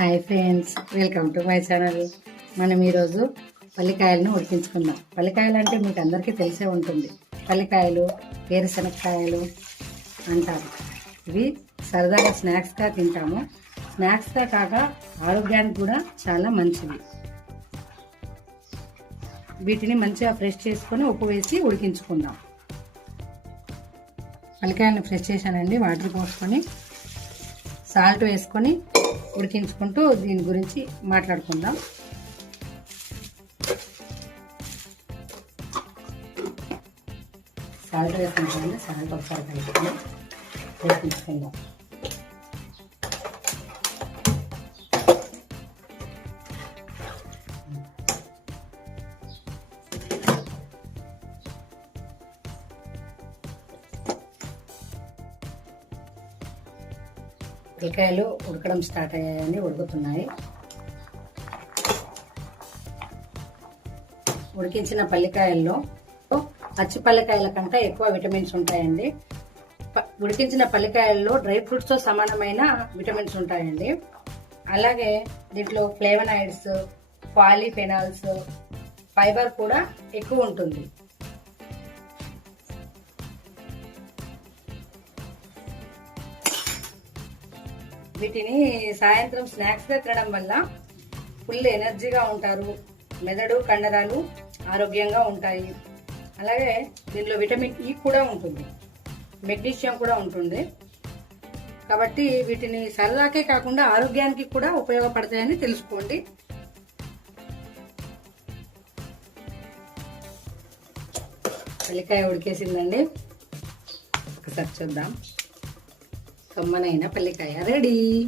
Hi friends welcome to my channel. మనం ఈరోజు పల్లికాయలను ఉడికించుకుందాం. పల్లికాయలు అంటే మీకు అందరికీ తెలిసే ఉంటుంది. పల్లికాయలు వేరుశనగకాయలు అంటారు. ఇవి సరదాగా స్నాక్స్గా తింటాము. స్నాక్స్గా కాక ఆరోగ్యానికి కూడా చాలా మంచిది వీటిని మంచిగా ఫ్రెష్ చేసుకొని ఉప్పు వేసి ఉడికించుకుందాం. పల్లికాయలను ఫ్రెష్ చేశానండి. వాటర్ పోసుకొని సాల్ట్ వేసుకొని ఉడికించుకుంటూ దీని గురించి మాట్లాడుకుందాం. సాల్ట్ వేసుకుంటామండి సాల్ట్ ఒకసారి కలుపుకొని ఉడికించుకుందాం ఉల్లికాయలు ఉడకడం స్టార్ట్ అయ్యాయండి ఉడుకుతున్నాయి. ఉడికించిన పల్లికాయల్లో పచ్చి పల్లికాయల కంటే ఎక్కువ విటమిన్స్ ఉంటాయండి. ఉడికించిన పల్లికాయల్లో డ్రై ఫ్రూట్స్తో సమానమైన విటమిన్స్ ఉంటాయండి. అలాగే దీంట్లో ఫ్లేవనాయిడ్స్ పాలిఫెనాల్స్ ఫైబర్ కూడా ఎక్కువ ఉంటుంది. వీటిని సాయంత్రం స్నాక్స్గా తినడం వల్ల ఫుల్ ఎనర్జీగా ఉంటారు. మెదడు కండరాలు ఆరోగ్యంగా ఉంటాయి. అలాగే దీనిలో విటమిన్ ఈ e కూడా ఉంటుంది. మెగ్నీషియం కూడా ఉంటుంది. కాబట్టి వీటిని సరదాకే కాకుండా ఆరోగ్యానికి కూడా ఉపయోగపడతాయని తెలుసుకోండి. పల్లికాయ ఉడికేసిందండి. ఒకసారి చూద్దాం. కమ్మనైన పల్లికాయ. రెడీ